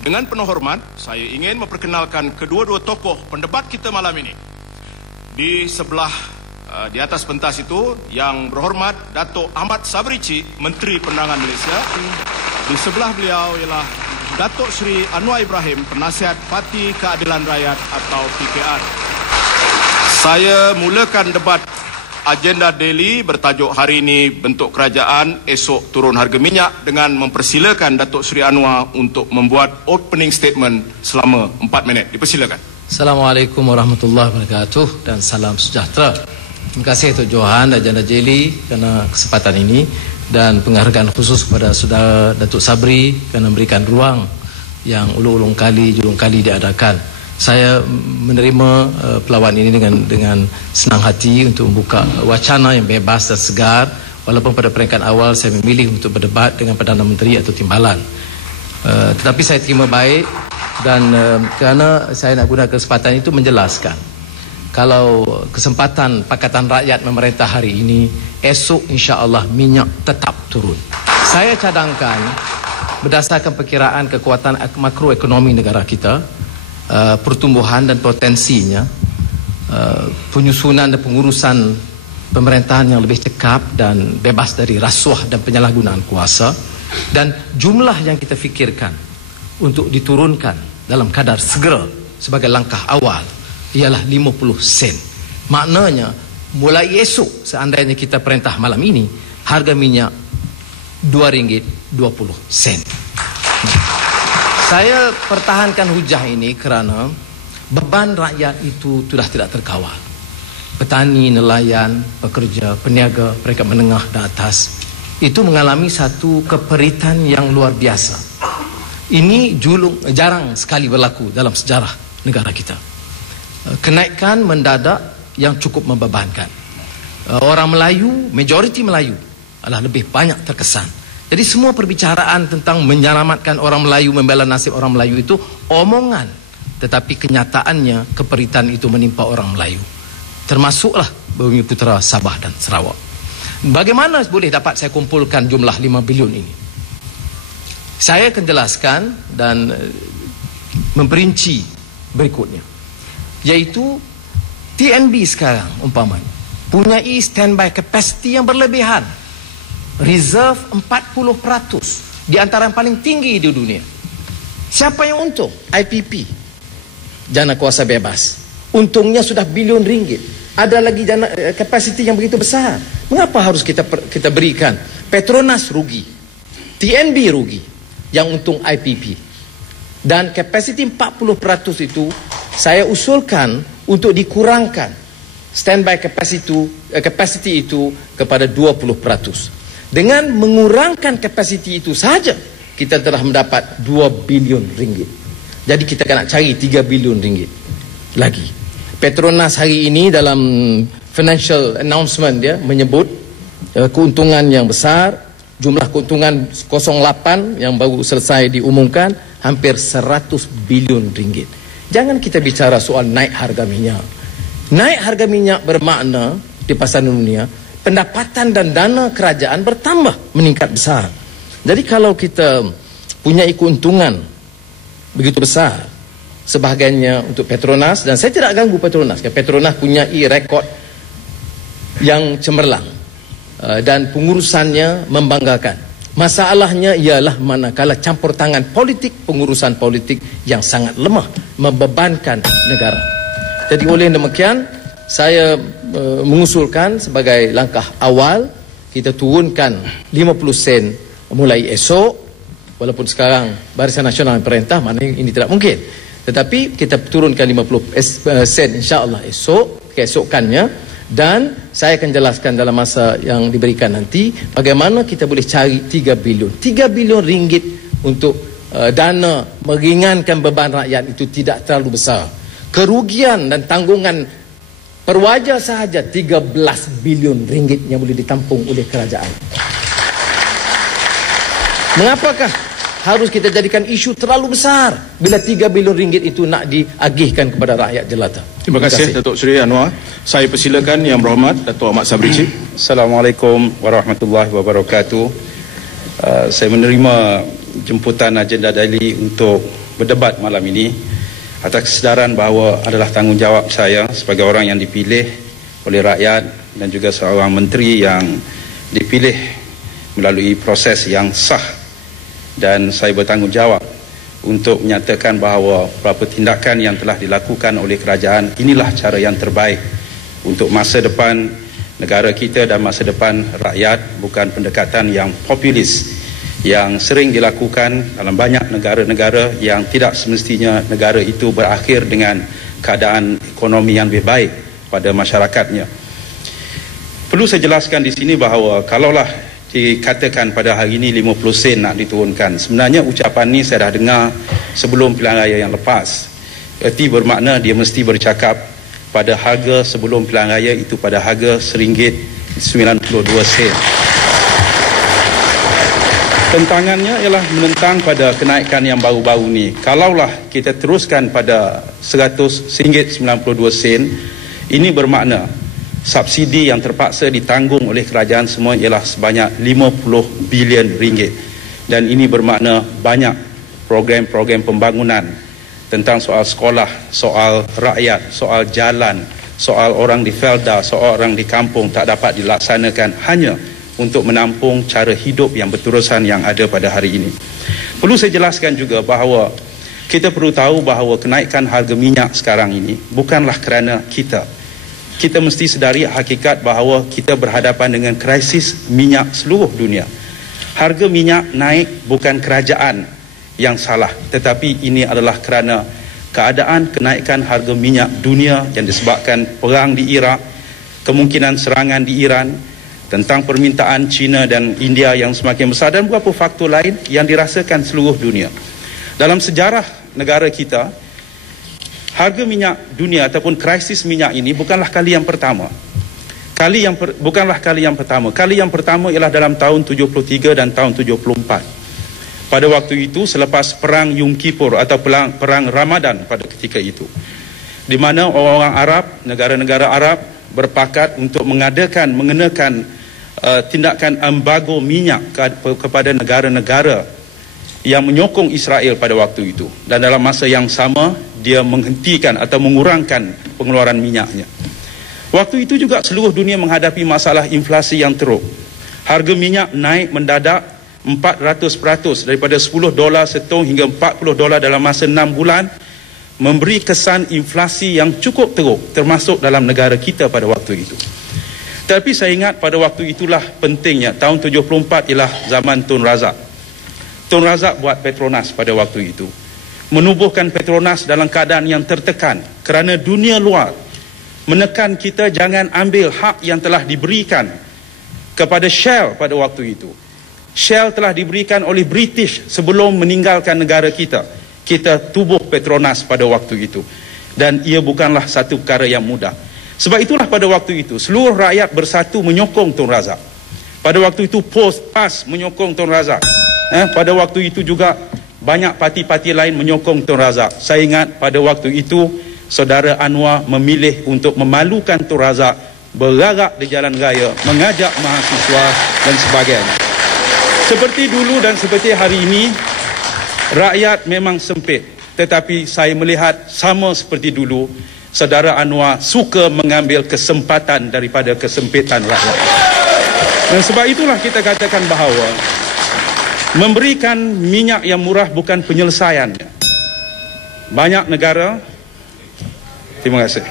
Dengan penuh hormat, saya ingin memperkenalkan kedua-dua tokoh pendebat kita malam ini. Di sebelah, di atas pentas itu, Yang Berhormat Datuk Ahmad Sabrici, Menteri Penerangan Malaysia. Di sebelah beliau ialah Datuk Seri Anwar Ibrahim, Penasihat Parti Keadilan Rakyat atau PKR. Saya mulakan debat agenda daily bertajuk hari ini bentuk kerajaan, esok turun harga minyak, dengan mempersilakan Datuk Seri Anwar untuk membuat opening statement selama 4 minit. Dipersilakan. Assalamualaikum warahmatullahi wabarakatuh dan salam sejahtera. Terima kasih Tok Johan dan Agenda Daily kerana kesempatan ini, dan penghargaan khusus kepada Saudara Datuk Sabri kerana memberikan ruang yang julung kali diadakan. Saya menerima perlawanan ini dengan senang hati untuk membuka wacana yang bebas dan segar, walaupun pada peringkat awal saya memilih untuk berdebat dengan Perdana Menteri atau Timbalan. Tetapi saya terima baik, dan kerana saya nak guna kesempatan itu menjelaskan kalau kesempatan Pakatan Rakyat memerintah hari ini, esok insya-Allah minyak tetap turun. Saya cadangkan berdasarkan perkiraan kekuatan makroekonomi negara kita, pertumbuhan dan potensinya, penyusunan dan pengurusan pemerintahan yang lebih cekap dan bebas dari rasuah dan penyalahgunaan kuasa, dan jumlah yang kita fikirkan untuk diturunkan dalam kadar segera sebagai langkah awal ialah 50 sen. Maknanya mulai esok, seandainya kita perintah malam ini, harga minyak RM2.20. Saya pertahankan hujah ini kerana beban rakyat itu sudah tidak terkawal. Petani, nelayan, pekerja, peniaga, peringkat menengah dan atas itu mengalami satu keperitan yang luar biasa. Ini jarang sekali berlaku dalam sejarah negara kita. Kenaikan mendadak yang cukup membebankan. Orang Melayu, majoriti Melayu adalah lebih banyak terkesan. Jadi semua perbicaraan tentang menyelamatkan orang Melayu, membela nasib orang Melayu itu omongan. Tetapi kenyataannya keperitan itu menimpa orang Melayu. Termasuklah Bumi Putera, Sabah dan Sarawak. Bagaimana boleh dapat saya kumpulkan jumlah 5 bilion ini? Saya akan jelaskan dan memperinci berikutnya. Iaitu TNB sekarang umpamanya punyai standby capacity yang berlebihan. Reserve 40%, di antara yang paling tinggi di dunia. Siapa yang untung? IPP, jana kuasa bebas. Untungnya sudah bilion ringgit. Ada lagi jana kapasiti yang begitu besar. Mengapa harus kita berikan? Petronas rugi, TNB rugi, yang untung IPP. Dan kapasiti 40% itu saya usulkan untuk dikurangkan standby capacity itu kepada 20%. Dengan mengurangkan kapasiti itu saja, kita telah mendapat 2 bilion ringgit. Jadi kita nak cari 3 bilion ringgit lagi. Petronas hari ini dalam financial announcement dia menyebut keuntungan yang besar. Jumlah keuntungan 08 yang baru selesai diumumkan hampir 100 bilion ringgit. Jangan kita bicara soal naik harga minyak. Naik harga minyak bermakna di pasaran dunia pendapatan dan dana kerajaan bertambah, meningkat besar. Jadi kalau kita punya keuntungan begitu besar, sebahagiannya untuk Petronas, dan saya tidak ganggu Petronas, Petronas punya rekod yang cemerlang dan pengurusannya membanggakan. Masalahnya ialah manakala campur tangan politik, pengurusan politik yang sangat lemah, membebankan negara. Jadi oleh demikian, saya mengusulkan sebagai langkah awal kita turunkan 50 sen mulai esok, walaupun sekarang Barisan Nasional Perintah maknanya ini tidak mungkin, tetapi kita turunkan 50 sen insya-Allah esok, keesokannya, dan saya akan jelaskan dalam masa yang diberikan nanti bagaimana kita boleh cari 3 bilion ringgit untuk dana meringankan beban rakyat itu tidak terlalu besar. Kerugian dan tanggungan perwajar sahaja 13 bilion ringgit yang boleh ditampung oleh kerajaan. Mengapakah harus kita jadikan isu terlalu besar bila 3 bilion ringgit itu nak diagihkan kepada rakyat jelata? Terima kasih Datuk Seri Anwar. Saya persilakan Yang Berhormat Datuk Ahmad Sabrici. Assalamualaikum warahmatullahi wabarakatuh. Saya menerima jemputan agenda daily untuk berdebat malam ini atas kesedaran bahawa adalah tanggungjawab saya sebagai orang yang dipilih oleh rakyat dan juga seorang menteri yang dipilih melalui proses yang sah, dan saya bertanggungjawab untuk menyatakan bahawa beberapa tindakan yang telah dilakukan oleh kerajaan inilah cara yang terbaik untuk masa depan negara kita dan masa depan rakyat, bukan pendekatan yang populis yang sering dilakukan dalam banyak negara-negara yang tidak semestinya negara itu berakhir dengan keadaan ekonomi yang lebih baik pada masyarakatnya. Perlu saya jelaskan di sini bahawa kalaulah dikatakan pada hari ini 50 sen nak diturunkan, sebenarnya ucapan ni saya dah dengar sebelum pilihan raya yang lepas. Erti bermakna dia mesti bercakap pada harga sebelum pilihan raya itu pada harga RM1.92. Tentangannya ialah menentang pada kenaikan yang baru-baru ni. Kalaulah kita teruskan pada RM100.92, ini bermakna subsidi yang terpaksa ditanggung oleh kerajaan semua ialah sebanyak RM50 bilion. Dan ini bermakna banyak program-program pembangunan tentang soal sekolah, soal rakyat, soal jalan, soal orang di felda, soal orang di kampung tak dapat dilaksanakan hanya untuk menampung cara hidup yang berterusan yang ada pada hari ini. Perlu saya jelaskan juga bahawa kita perlu tahu bahawa kenaikan harga minyak sekarang ini bukanlah kerana kita. Kita mesti sedari hakikat bahawa kita berhadapan dengan krisis minyak seluruh dunia. Harga minyak naik bukan kerajaan yang salah, tetapi ini adalah kerana keadaan kenaikan harga minyak dunia yang disebabkan perang di Iraq, kemungkinan serangan di Iran, tentang permintaan China dan India yang semakin besar dan beberapa faktor lain yang dirasakan seluruh dunia. Dalam sejarah negara kita, harga minyak dunia ataupun krisis minyak ini bukanlah kali yang pertama. Kali yang pertama ialah dalam tahun 73 dan tahun 74. Pada waktu itu selepas perang Yom Kippur atau perang Ramadan pada ketika itu, di mana orang-orang Arab, negara-negara Arab berpakat untuk mengenakan tindakan embargo minyak kepada negara-negara yang menyokong Israel pada waktu itu, dan dalam masa yang sama dia menghentikan atau mengurangkan pengeluaran minyaknya. Waktu itu juga seluruh dunia menghadapi masalah inflasi yang teruk. Harga minyak naik mendadak 400% daripada $10 setong hingga $40 dalam masa 6 bulan, memberi kesan inflasi yang cukup teruk termasuk dalam negara kita pada waktu itu. Tapi saya ingat pada waktu itulah pentingnya, tahun 74 ialah zaman Tun Razak. Tun Razak buat Petronas pada waktu itu, menubuhkan Petronas dalam keadaan yang tertekan kerana dunia luar menekan kita jangan ambil hak yang telah diberikan kepada Shell pada waktu itu. Shell telah diberikan oleh British sebelum meninggalkan negara kita. Kita tubuh Petronas pada waktu itu, dan ia bukanlah satu perkara yang mudah. Sebab itulah pada waktu itu seluruh rakyat bersatu menyokong Tun Razak. Pada waktu itu PAS menyokong Tun Razak. Pada waktu itu juga banyak parti-parti lain menyokong Tun Razak. Saya ingat pada waktu itu Saudara Anwar memilih untuk memalukan Tun Razak, bergarak di jalan raya, mengajak mahasiswa dan sebagainya. Seperti dulu dan seperti hari ini, rakyat memang sempit. Tetapi saya melihat sama seperti dulu, Saudara Anwar suka mengambil kesempatan daripada kesempitan rakyat. Dan sebab itulah kita katakan bahawa memberikan minyak yang murah bukan penyelesaiannya. Banyak negara, terima kasih.